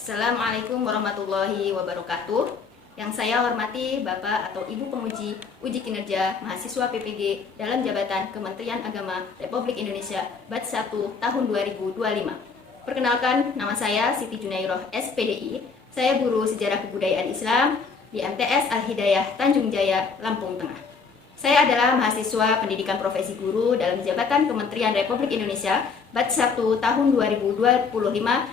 Assalamualaikum warahmatullahi wabarakatuh. Yang saya hormati Bapak atau Ibu Penguji Uji Kinerja Mahasiswa PPG dalam Jabatan Kementerian Agama Republik Indonesia Batch 1 tahun 2025. Perkenalkan, nama saya Siti Junairoh SPDI. Saya guru Sejarah Kebudayaan Islam di MTS Al-Hidayah Tanjung Jaya, Lampung Tengah. Saya adalah mahasiswa pendidikan profesi guru dalam Jabatan Kementerian Republik Indonesia Batch 1 tahun 2025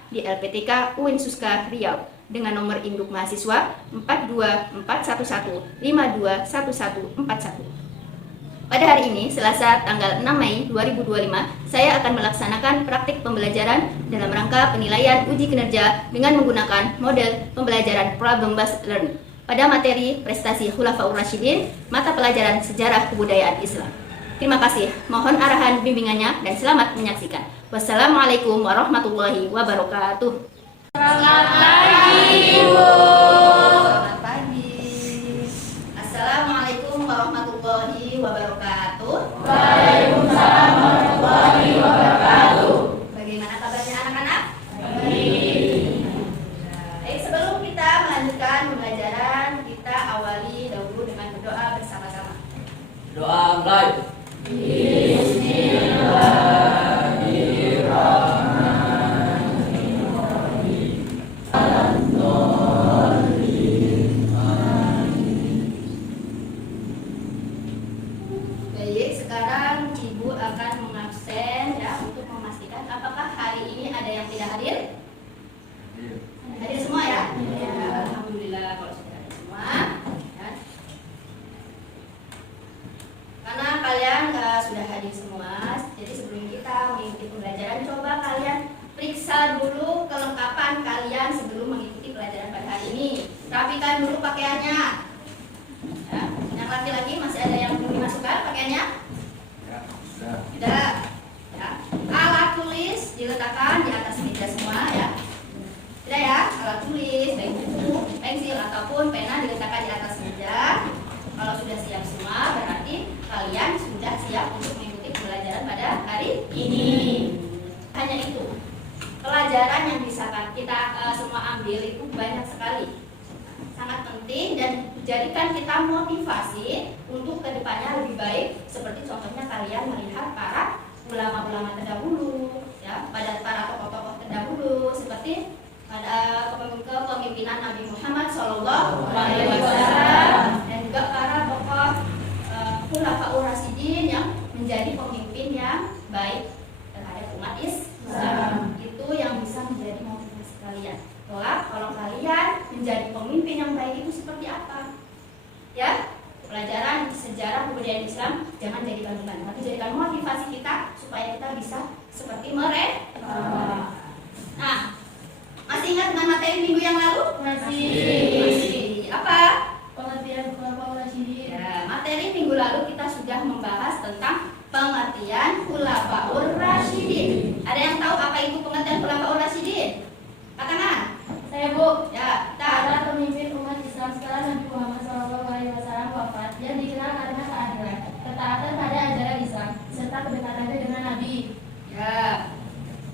di LPTK UIN Suska Riau dengan nomor induk mahasiswa 42411521141. Pada hari ini, Selasa tanggal 6 Mei 2025, saya akan melaksanakan praktik pembelajaran dalam rangka penilaian uji kinerja dengan menggunakan model pembelajaran problem based learning pada materi prestasi Khulafaur Rasyidin, mata pelajaran Sejarah Kebudayaan Islam. Terima kasih, mohon arahan bimbingannya dan selamat menyaksikan. Wassalamualaikum warahmatullahi wabarakatuh. Selamat pagi, Ibu. Selamat pagi. Assalamualaikum warahmatullahi wabarakatuh. Waalaikumsalam warahmatullahi wabarakatuh. Bagaimana kabarnya anak-anak? Baik. Baik, sebelum kita melanjutkan pembelajaran, kita awali dahulu dengan berdoa bersama-sama. Doa mulai. Baik, sekarang Ibu akan mengabsen ya untuk memastikan apakah hari ini ada yang tidak hadir? Hadir semua ya? Ya, alhamdulillah kalau sudah hadir semua. Ya. Karena kalian sudah hadir semua, jadi sebelum kita mengikuti pembelajaran, coba kalian periksa dulu kelengkapan kalian sebelum mengikuti pelajaran pada hari ini. Rapikan dulu pakaiannya. Ya. Yang laki-laki masih ada yang belum dimasukkan pakaiannya? Sudah. Ya. Alat tulis diletakkan di atas meja semua ya. Sudah ya, alat tulis, baik buku, pensil ataupun pena diletakkan di atas meja. Kalau sudah siap semua, berarti kalian sudah siap untuk mengikuti pembelajaran pada hari ini. Hanya itu, pelajaran yang bisa kita semua ambil itu banyak sekali, sangat penting dan jadikan kita motivasi untuk kedepannya lebih baik. Seperti contohnya kalian melihat para ulama-ulama terdahulu, ya, pada para tokoh-tokoh terdahulu seperti pada kepemimpinan Nabi Muhammad SAW dan juga para tokoh Khulafaur Rasyidin yang menjadi pemimpin yang baik terhadap umat Islam. Itu yang bisa menjadi motivasi kalian. Kelak kalau kalian menjadi pemimpin yang baik itu seperti apa? Ya, pelajaran sejarah kebudayaan Islam jangan jadi bandingan, tapi jadikan motivasi kita supaya kita bisa seperti mereka. Nah, masih ingat dengan materi minggu yang lalu? Masih. Apa? Pengertian Khulafaur Rasyidin. Ya, materi minggu lalu kita sudah membahas tentang pengertian Khulafaur Rasyidin. Ada yang tahu apa itu pengertian Khulafaur Rasyidin? Katakan. Saya, Bu. Ya, kita Adalah pemimpin umat Islam setelah Nabi Muhammad SAW wafat yang dikenal karena keadilan, ketaatan pada ajaran Islam, serta kedekatannya dengan Nabi. ya.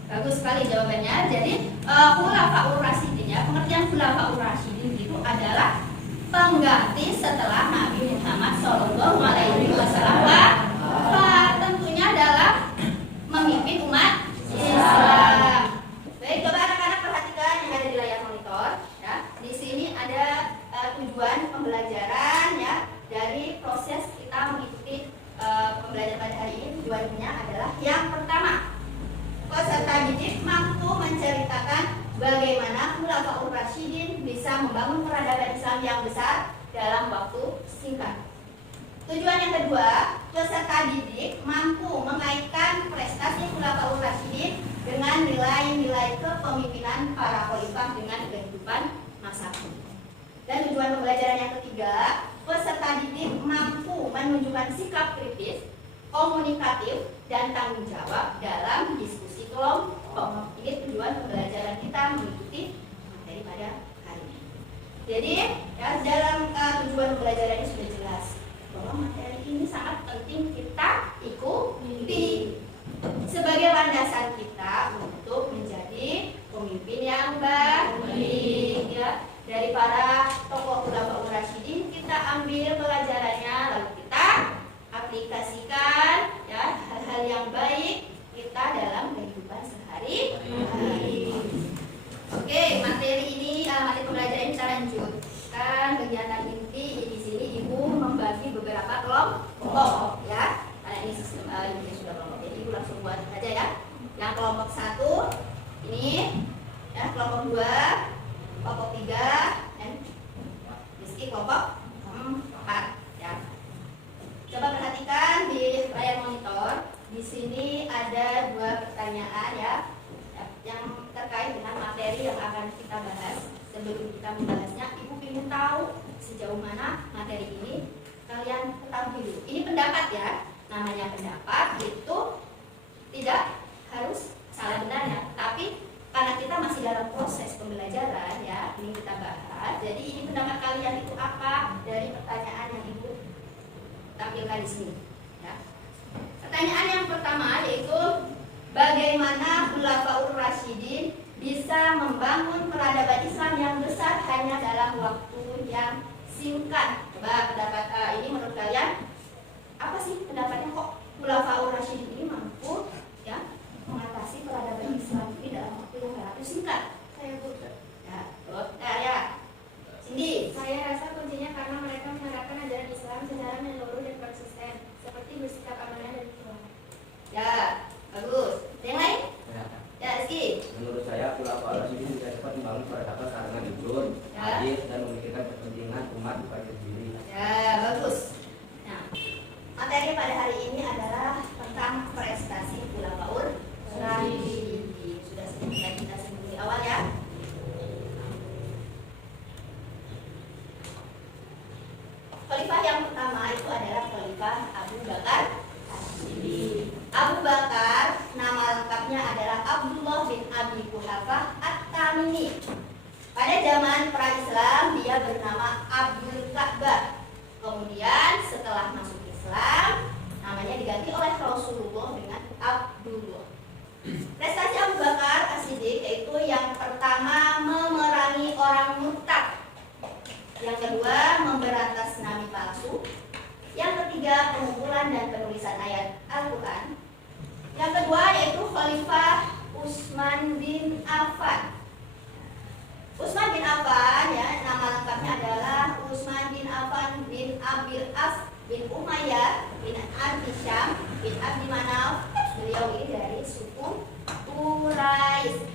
Bagus sekali jawabannya. Jadi Khulafaur Rasyidin ya, pengertian Khulafaur Rasyidin itu adalah pengganti setelah Nabi Muhammad SAW wafat. Tentunya adalah memimpin umat Islam. Baik, coba anak-anak perhatikan yang ada di layar monitor. Ya, di sini ada tujuan pembelajaran ya dari proses kita mengikuti pembelajaran pada hari ini. Tujuannya adalah yang pertama, peserta didik mampu menceritakan bagaimana Khulafaur Rasyidin bisa membangun peradaban Islam yang besar dalam waktu singkat. Tujuan yang kedua, peserta didik mampu mengaitkan prestasi Khulafaur Rasyidin dengan nilai-nilai kepemimpinan para khalifah dengan kehidupan masa kini. Dan tujuan pembelajaran yang ketiga, peserta didik mampu menunjukkan sikap kritis, komunikatif, dan tanggung jawab dalam diskusi kelompok. Ini tujuan pembelajaran Jadi ya, dalam tujuan pembelajaran ini sudah jelas bahwa materi ini sangat penting kita ikuti sebagai landasan kita untuk menjadi pemimpin yang baik ya. Dari para tokoh khulafaur rasyidin kita ambil pelajarannya, lalu kita aplikasikan ya hal-hal yang baik kita dalam kehidupan sehari-hari. Oke, materi ini materi pembelajaran kita lanjutkan kegiatan inti. Di sini ibu membagi beberapa kelompok ya. Karena ini sistem ini sudah kelompok, jadi ibu langsung buat aja ya. Yang kelompok 1 ini ya, kelompok 2, kelompok 3, dan Rizky kelompok 4 ya. Coba perhatikan di layar monitor. Di sini ada 2 pertanyaan ya, yang terkait dengan materi yang akan kita bahas. Sebelum kita membahasnya, ibu ingin tahu sejauh mana materi ini kalian ketahui dulu. Ini pendapat ya. Namanya pendapat itu tidak harus salah benar ya, tapi karena kita masih dalam proses pembelajaran ya, ini kita bahas. Jadi ini pendapat kalian itu apa dari pertanyaan yang ibu tampilkan di sini ya. Pertanyaan yang pertama yaitu bagaimana khulafaur rasyidin bisa membangun peradaban Islam yang besar hanya dalam waktu yang singkat. Coba pendapat ini menurut kalian apa sih pendapatnya, kok khulafaur rasyidin ini mampu ya mengatasi peradaban Islam ini dalam waktu yang relatif singkat? Saya Bu. Ya, ya. Cindy. Saya rasa kuncinya karena mereka menerapkan ajaran Islam secara menyeluruh dan konsisten, seperti bersikap amanah dan ikhlas. Ya, bagus. Yang lain? Ya. Ya, Rizky. Menurut saya khulafaur rasyidin bisa cepat membangun peradaban karena jujur, Ya. adil, dan memikirkan kepentingan umat bukan diri sendiri. Ya, bagus. Nah, materi pada hari ini adalah tentang prestasi khulafaur rasyidin. Sudah sebutkan kita sebut di awal ya. Khalifah yang pertama itu adalah Khalifah Abu Bakar As-Siddiq. Abu Bakar nama lengkapnya adalah Abdullah bin Abi Quhafah At-Tamimi. Pada zaman pra-Islam dia bernama Abdul Ka'bah. Kemudian setelah masuk Islam namanya diganti oleh Rasulullah dengan Abdullah. Prestasi Abu Bakar As-Siddiq yaitu yang pertama memerangi orang murtad, yang kedua memberantas nabi palsu, yang ketiga pengumpulan dan penulisan ayat Al-Quran, yang kedua yaitu Khalifah Utsman bin Affan. Utsman bin Affan ya, nama lengkapnya adalah Utsman bin Affan bin Abil As bin Umayyah bin Abi Syam bin Abdi Manaf. Beliau ini dari suku Quraisy.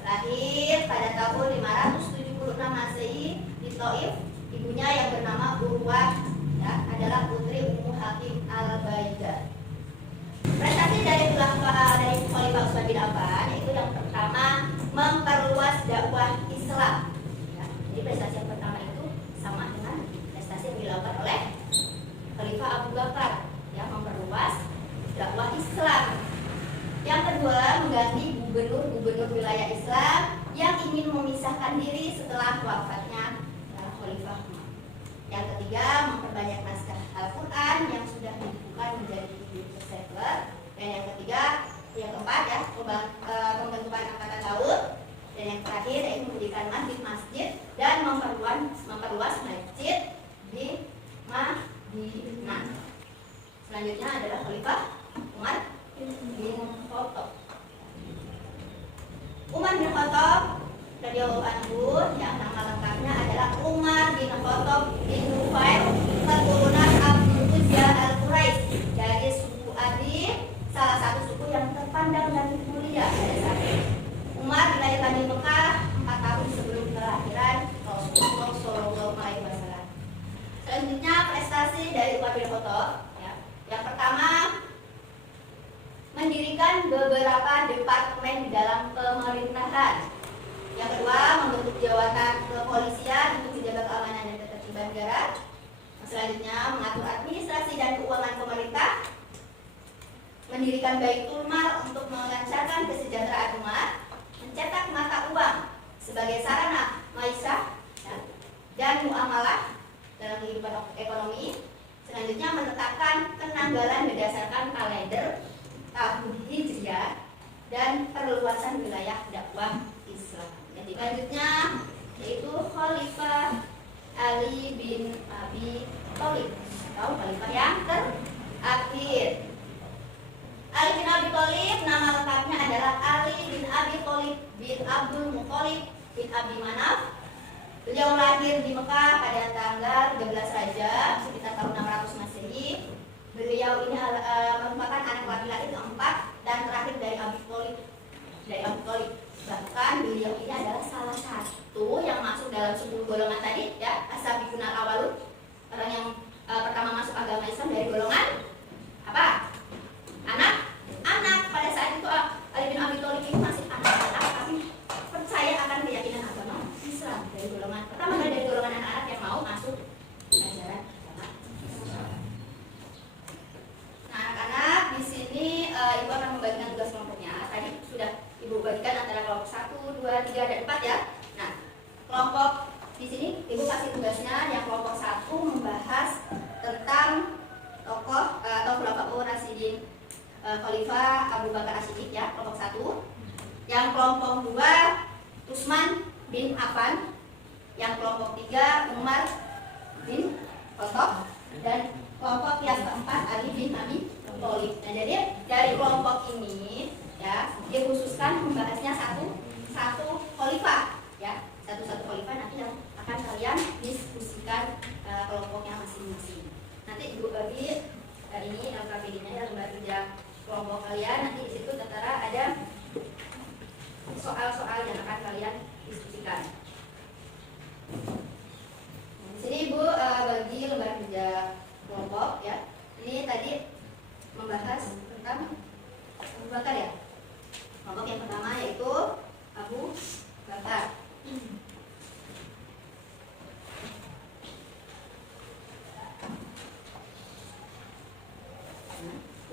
Lahir pada tahun 576 Masehi di Taif. Ibunya yang bernama Urwah ya, adalah putri Ummu Hakim Al-Baidah. Prestasi dari Khalifah Utsman bin Affan yaitu yang pertama memperluas dakwah Islam. Ya, jadi prestasi yang pertama itu sama dengan prestasi yang dilakukan oleh Khalifah Abu Bakar, ya, memperluas dakwah Islam. Yang kedua mengganti gubernur wilayah Islam yang ingin memisahkan diri setelah wafatnya Khalifah. Yang ketiga memperbanyak naskah Al-Quran yang sudah dibukukan menjadi bestseller. Dan yang keempat ya pembentukan angkatan laut. Dan yang terakhir yaitu mendirikan masjid dan memperluas masjid di Madinah. Selanjutnya adalah Khalifah Umar bin Khattab. Umar bin Khattab radhiyallahu anhu yang nama lengkapnya adalah Umar bin Khattab bin Nufail, keturunan Abdul Uzza Al-Quraisy dari suku Adi, salah satu suku yang terpandang dan mulia pada saat itu. Umar dilahirkan di Mekah 4 tahun sebelum kelahiran Rasulullah SAW. Selanjutnya prestasi dari Umar bin Khattab ya. Yang pertama mendirikan beberapa departemen di dalam pemerintahan. Yang kedua membentuk jawatan kepolisian untuk menjaga keamanan dan ketertiban negara. Selanjutnya mengatur administrasi dan keuangan pemerintah. Mendirikan Baitul Mal untuk melancarkan kesejahteraan umat. Mencetak mata uang sebagai sarana maisha ya. Selanjutnya menetapkan penanggalan berdasarkan kalender tahun Hijriah dan perluasan wilayah dakwah Islam. Jadi selanjutnya yaitu Khalifah Ali bin Abi Thalib, atau khalifah yang terakhir. Ali bin Abi Thalib nama lengkapnya adalah Ali bin Abi Thalib bin Abdul Muthalib bin Abi Manaf. Beliau lahir di Mekah pada tanggal 13 Rajab sekitar tahun 600 Masehi. Beliau ini merupakan anak laki-laki keempat dan terakhir dari Abi Thalib. Bahkan beliau ini adalah salah satu yang masuk dalam 10 golongan tadi, ya, as-sabiqun al-awwalun, orang yang pertama masuk agama Islam dari golongan apa? Anak. Pada saat itu Ali bin Abi Thalib ini masih anak-anak, tapi percaya akan keyakinan agama Islam dari golongan pertama, dari golongan anak-anak yang mau masuk ajaran agama Islam. Nah, anak-anak di sini ibu akan membagikan tugas kelompoknya. Tadi sudah ibu bagikan antara kelompok 1, 2, 3, dan 4 ya. Nah, kelompok di sini ibu kasih tugasnya yang kelompok 1 membahas tentang tokoh atau khulafaur rasyidin, Khalifah Abu Bakar As-Siddiq ya, kelompok 1. Yang kelompok 2 Utsman bin Affan. Yang kelompok 3 Umar bin Khattab. Dan kelompok yang keempat Ali bin Abi Thalib. Nah, jadi dari kelompok ini ya, dikhususkan membahasnya satu khalifah ya, satu khalifah nanti yang akan kalian diskusikan kelompoknya masing-masing. Nanti ibu bagi ini LKPD-nya ya, lembar kerja kelompok kalian. Nanti di situ tertera ada soal-soal yang akan kalian diskusikan. Di sini ibu bagi lembar kerja kelompok ya. Ini tadi membahas tentang Abu Bakar ya. Kelompok yang pertama yaitu Abu Bakar.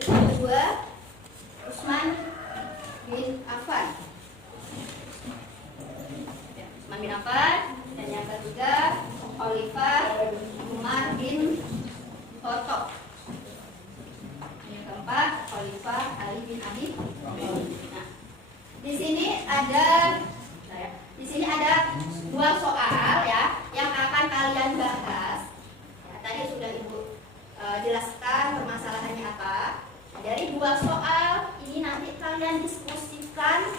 Yang kedua Utsman bin Affan. Utsman bin Affan. Dan yang ketiga Khalifah Umar bin Khattab. Yang keempat Khalifah Ali bin Abi Thalib. Nah, di sini ada dua soal ya yang akan kalian bahas. Ya, tadi sudah ibu jelaskan permasalahannya apa. Dari dua soal ini nanti kalian diskusikan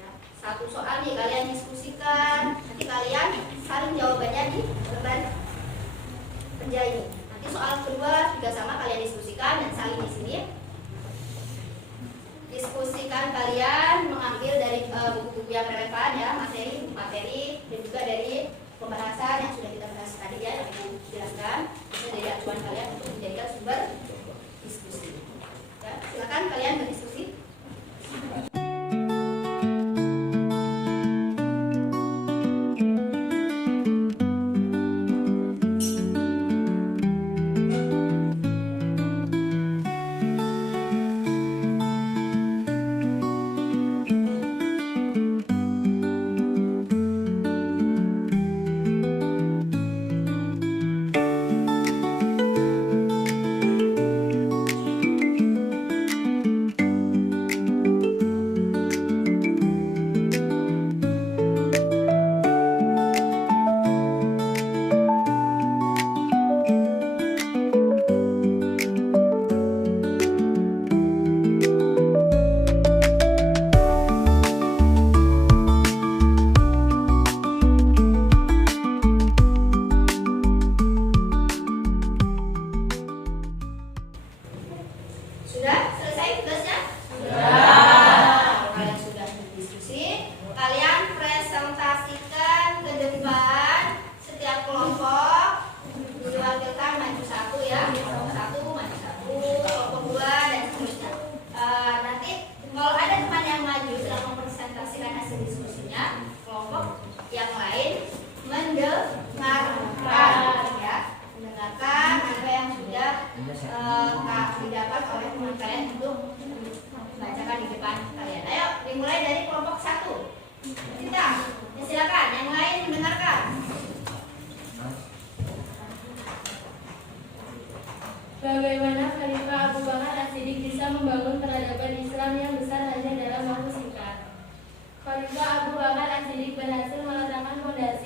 ya, satu soal nih kalian diskusikan, nanti kalian saling jawabannya di lembar kerja ini. Nanti soal kedua juga sama, kalian diskusikan dan saling di sini diskusikan. Kalian mengambil dari buku-buku yang relevan ya, materi dan juga dari pembahasan yang sudah kita bahas tadi ya, yang ibu jelaskan. Itu dari acuan kalian untuk menjadikan sumber diskusi. Ya, silakan kalian berdiskusi.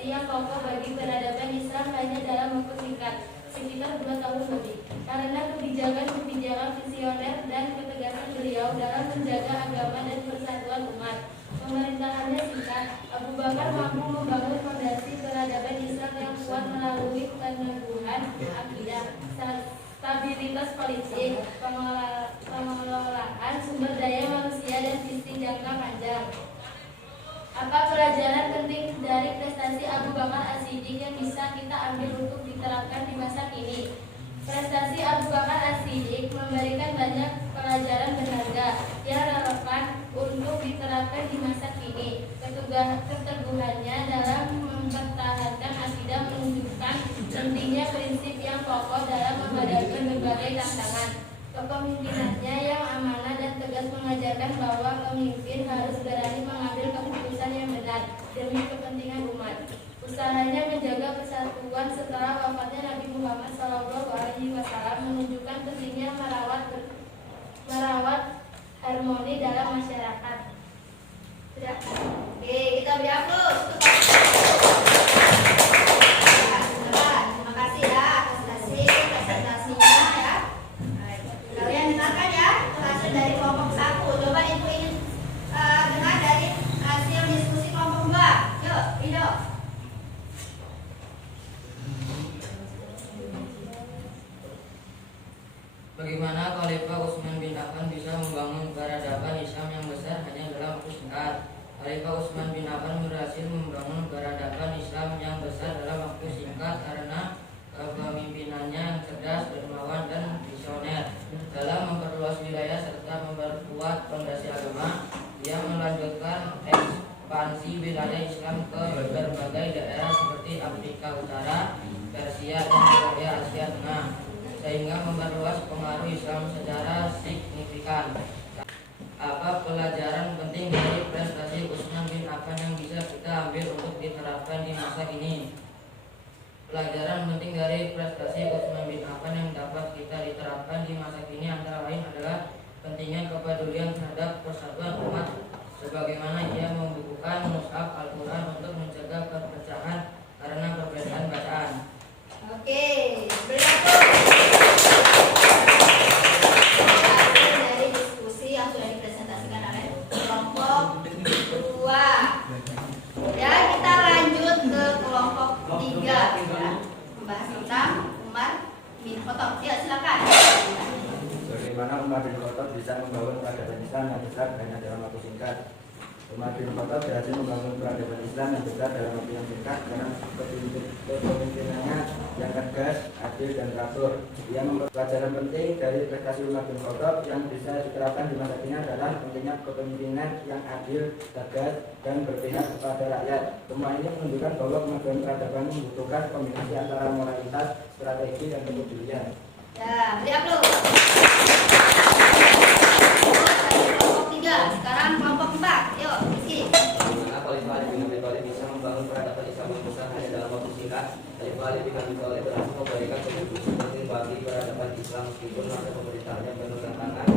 fondasi yang kokoh bagi peradaban Islam hanya dalam waktu singkat, sekitar 2 tahun lebih. Karena kebijakan-kebijakan visioner dan ketegasan beliau dalam menjaga agama dan persatuan umat. Pemerintahannya singkat, Abu Bakar mampu membangun fondasi peradaban Islam yang kuat melalui peneguhan akidah, stabilitas politik, pengelolaan sumber daya manusia, dan visi jangka panjang. Apa pelajaran penting dari prestasi Abu Bakar As-Siddiq yang bisa kita ambil untuk diterapkan di masa kini? Prestasi Abu Bakar As-Siddiq memberikan banyak pelajaran berharga yang relevan untuk diterapkan di masa kini. Keteguhannya dalam mempertahankan akidah menunjukkan pentingnya prinsip yang kokoh dalam menghadapi berbagai tantangan. Kepemimpinannya yang amanah dan tegas mengajarkan bahwa pemimpin harus berani mengambil keputusan yang benar demi kepentingan umat. Usahanya menjaga persatuan setelah wafatnya Nabi Muhammad SAW menunjukkan pentingnya merawat harmoni dalam masyarakat. Sudah. Oke, kita beri aplaus. Terima kasih ya atas presentasinya ya. Kalian dengarkan ya hasil dari kelompok 1. Coba ibu ingin dengar dari hasil diskusi kelompok 2. Yuk, Rido. Bagaimana Khalifah Utsman bin Affan bisa membangun peradaban Islam yang besar hanya dalam waktu singkat? Khalifah Utsman bin Affan berhasil membangun peradaban Islam yang besar dalam waktu singkat karena kepemimpinannya yang cerdas, dermawan, dan visioner. Dalam memperluas wilayah serta memperkuat fondasi agama, ia melanjutkan ekspansi wilayah Islam ke berbagai daerah seperti Afrika Utara, Persia, dan wilayah Asia Tengah, sehingga memperluas pengaruh Islam secara signifikan. Apa pelajaran penting dari prestasi Utsman bin Affan yang bisa kita ambil untuk diterapkan di masa kini? Pelajaran penting dari prestasi Utsman bin Affan yang dapat kita diterapkan di masa kini antara lain adalah pentingnya kepedulian terhadap persatuan umat, sebagaimana ia membukukan mushaf Al-Quran untuk mencegah perpecahan karena perbedaan bacaan. Oke, berikut dari diskusi yang sudah dipresentasikan oleh kelompok 2. Ya, kita lanjut ke kelompok 3 ya. Membahas tentang Umar bin Khattab. Ya, silakan. Bagaimana Umar bin Khattab bisa membangun peradaban Islam yang besar hanya dalam waktu singkat? Umar bin Khattab berhasil membangun peradaban Islam yang besar dalam waktu yang singkat karena kepemimpinannya yang tegas, adil, dan teratur. Ia membuat pelajaran penting dari prestasi Umar bin Khattab yang bisa diterapkan di masa kini adalah pentingnya kepemimpinan yang adil, tegas, dan berpihak kepada rakyat. Semua ini menunjukkan bahwa kemajuan peradaban membutuhkan kombinasi antara moralitas, strategi, dan kepedulian. Ya, beri aplaus. Kelompok 3, sekarang kelompok 4. Yuk, isi. Bagaimana Khalifah Ali bin Abi Thalib bisa membangun peradaban Islam yang besar hanya dalam waktu singkat? Khalifah Ali bin Abi Thalib berhasil memberikan kontribusi penting bagi peradaban Islam meskipun masa pemerintahannya penuh tantangan.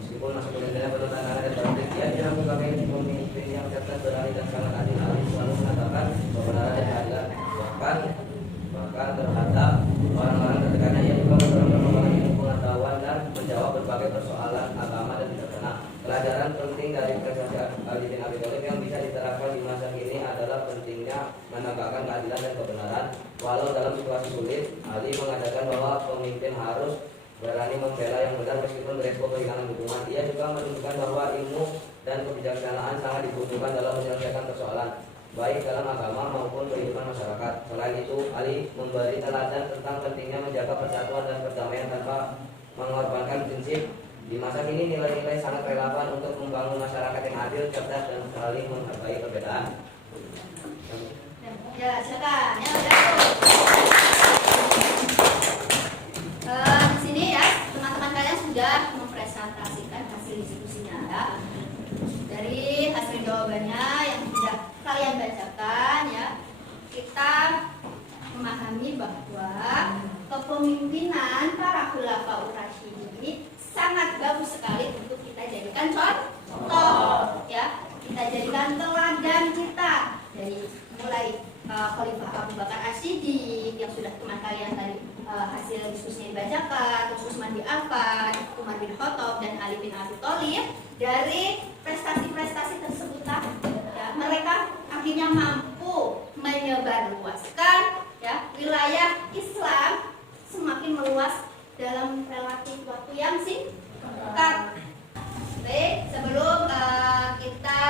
Meskipun masa pemerintahannya penuh tantangan dan konflik, ia dianggap sebagai pemimpin yang cerdas, berani, dan sangat adil. Ali selalu mengatakan kebenaran dan keadilan. Bahkan terhadap orang-orang terdekatnya, ia juga membangun ilmu pengetahuan dan menjawab berbagai persoalan agama dan bijaksana. Pelajaran penting dari prestasi Ali bin Abi Thalib yang bisa diterapkan di masa kini adalah pentingnya menegakkan keadilan dan kebenaran. Walau dalam situasi sulit, Ali mengajarkan bahwa pemimpin harus berani membela yang benar meskipun beresiko kehilangan dukungan. Ia juga menunjukkan bahwa ilmu dan kebijaksanaan sangat dibutuhkan dalam menyelesaikan persoalan, baik dalam agama maupun kehidupan masyarakat. Selain itu, Ali memberi teladan tentang pentingnya menjaga persatuan dan perdamaian tanpa mengorbankan prinsip. Di masa kini, nilai-nilai sangat relevan untuk membangun masyarakat yang adil, cerdas, dan saling menghargai perbedaan. Ya, silakan. Ya, di sini ya, teman-teman kalian sudah mempresentasikan hasil diskusinya ya. Dari hasil jawabannya yang sudah kalian bacakan ya, kita memahami bahwa kepemimpinan para khulafaur rasyidin sangat bagus sekali untuk kita jadikan contoh ya, kita jadikan teladan kita dari mulai Khalifah Abu Bakar As-Siddiq yang sudah teman kalian tadi hasil diskusinya dibacakan, terus Utsman bin Affan, Umar bin Khattab dan Ali bin Abi Thalib. Dari prestasi-prestasi tersebut ya, mereka akhirnya mampu menyebarluaskan ya wilayah Islam semakin meluas dalam relatif waktu yang singkat. Baik, sebelum kita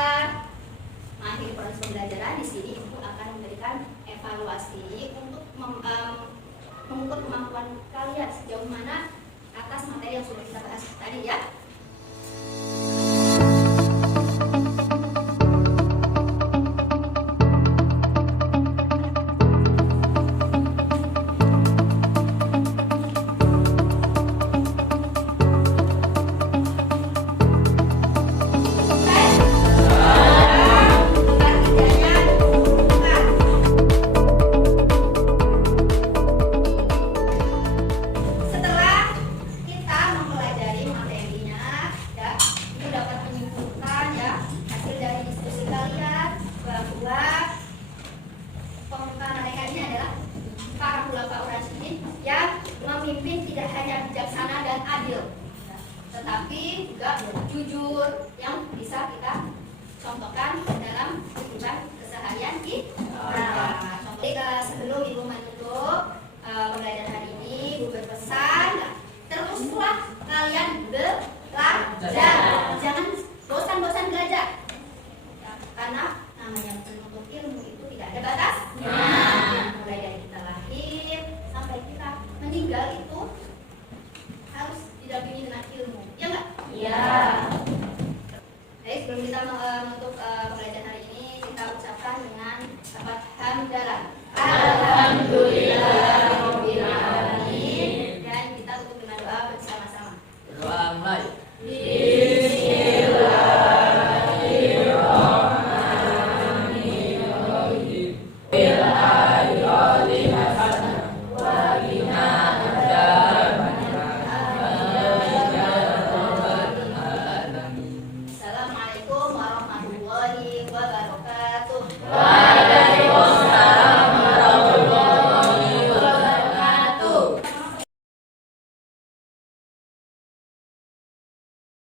mengakhiri proses pembelajaran di sini, Ibu akan memberikan evaluasi untuk mengukur kemampuan kalian sejauh mana atas materi yang sudah kita bahas tadi ya. Setelah kita mempelajari materinya, ya, itu dapat menyimpulkan ya hasil dari diskusi kalian bahwa pemimpin mereka ini adalah para khulafaur rasyidin yang memimpin tidak hanya bijaksana dan adil, ya, tetapi juga jujur yang bisa kita contohkan dalam kehidupan keseharian kita. Jadi sebelum Ibu menutup pembelajaran hari ini, Ibu berpesan teruslah kalian belajar, jangan bosan-bosan belajar ya, karena namanya penuntut ilmu itu tidak ada batasnya. Mulai dari kita lahir sampai kita meninggal itu harus didampingi dengan ilmu, ya nggak? Iya. Jadi sebelum kita menutup pembelajaran hari ini, kita ucapkan dengan lafaz hamdalah. Alhamdulillah.